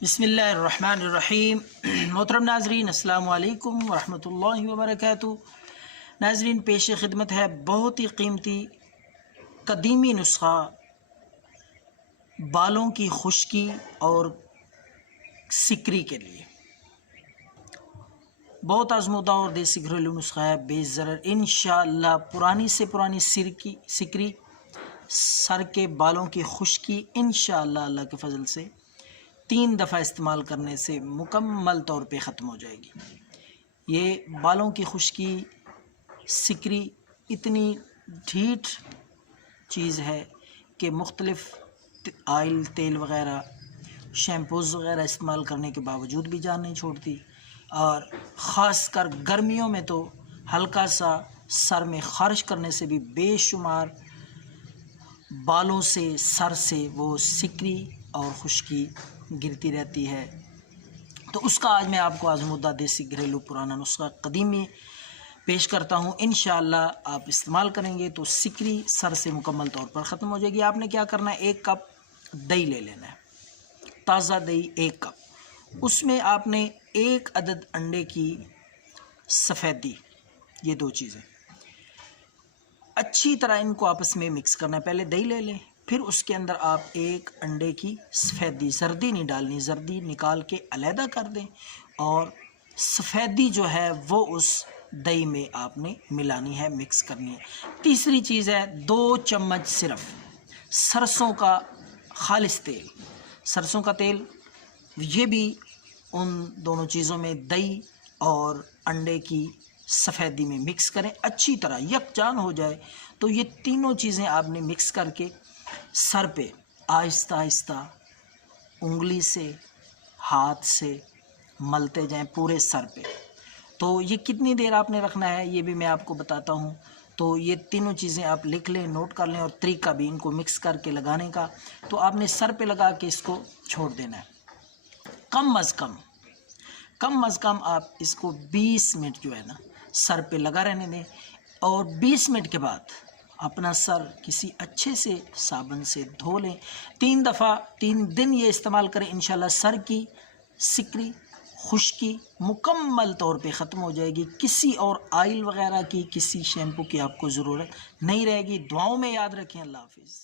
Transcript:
بسم اللہ الرحمن الرحیم۔ محترم ناظرین، السلام علیکم ورحمۃ اللہ وبرکاتہ۔ ناظرین، پیش خدمت ہے بہت ہی قیمتی قدیمی نسخہ بالوں کی خشکی اور سکری کے لیے۔ بہت آزمودہ اور دیسی گھریلو نسخہ ہے، بے ضرر انشاءاللہ پرانی سے پرانی سکری، سر کے بالوں کی خشکی انشاءاللہ اللہ کے فضل سے 3 دفعہ استعمال کرنے سے مکمل طور پہ ختم ہو جائے گی۔ یہ بالوں کی خشکی، سکری اتنی ڈھیٹ چیز ہے کہ مختلف آئل، تیل وغیرہ، شیمپوز وغیرہ استعمال کرنے کے باوجود بھی جان نہیں چھوڑتی، اور خاص کر گرمیوں میں تو ہلکا سا سر میں خارش کرنے سے بھی بے شمار بالوں سے، سر سے وہ سکری اور خشکی گرتی رہتی ہے۔ تو اس کا آج میں آپ کو آزمودہ دیسی گھریلو پرانا نسخہ قدیمی پیش کرتا ہوں۔ انشاءاللہ آپ استعمال کریں گے تو سکری سر سے مکمل طور پر ختم ہو جائے گی۔ آپ نے کیا کرنا ہے، 1 کپ دہی لے لینا ہے، تازہ دہی 1 کپ۔ اس میں آپ نے 1 عدد انڈے کی سفیدی، یہ 2 چیزیں اچھی طرح ان کو آپس میں مکس کرنا ہے۔ پہلے دہی لے لیں، پھر اس کے اندر آپ 1 انڈے کی سفیدی، زردی نہیں ڈالنی، زردی نکال کے علیحدہ کر دیں، اور سفیدی جو ہے وہ اس دہی میں آپ نے ملانی ہے، مکس کرنی ہے۔ تیسری چیز ہے 2 چمچ صرف سرسوں کا خالص تیل، سرسوں کا تیل، یہ بھی ان دونوں چیزوں میں، دہی اور انڈے کی سفیدی میں مکس کریں، اچھی طرح یکجان ہو جائے۔ تو یہ تینوں چیزیں آپ نے مکس کر کے سر پہ آہستہ آہستہ انگلی سے، ہاتھ سے ملتے جائیں پورے سر پہ۔ تو یہ کتنی دیر آپ نے رکھنا ہے یہ بھی میں آپ کو بتاتا ہوں۔ تو یہ تینوں چیزیں آپ لکھ لیں، نوٹ کر لیں، اور طریقہ بھی ان کو مکس کر کے لگانے کا۔ تو آپ نے سر پہ لگا کے اس کو چھوڑ دینا ہے، کم از کم آپ اس کو 20 منٹ جو ہے نا سر پہ لگا رہنے دیں، اور 20 منٹ کے بعد اپنا سر کسی اچھے سے صابن سے دھو لیں۔ 3 دفعہ 3 دن یہ استعمال کریں، انشاءاللہ سر کی سکری، خشکی مکمل طور پہ ختم ہو جائے گی۔ کسی اور آئل وغیرہ کی، کسی شیمپو کی آپ کو ضرورت نہیں رہے گی۔ دعاؤں میں یاد رکھیں۔ اللہ حافظ۔